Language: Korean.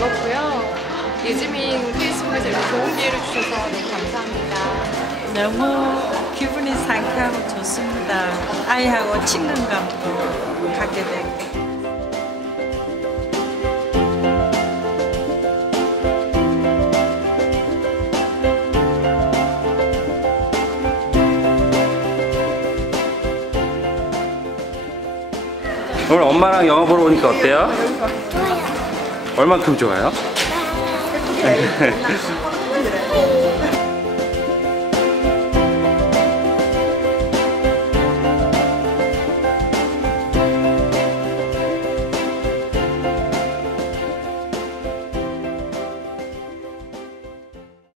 즐겁고요. 예지민 크리스마스 이렇게 좋은 기회를 주셔서 너무 감사합니다. 너무 기분이 상쾌하고 좋습니다. 아이하고 친근감도 갖게 되고. 오늘 엄마랑 영화 보러 오니까 어때요? 좋아요. 얼만큼 좋아요?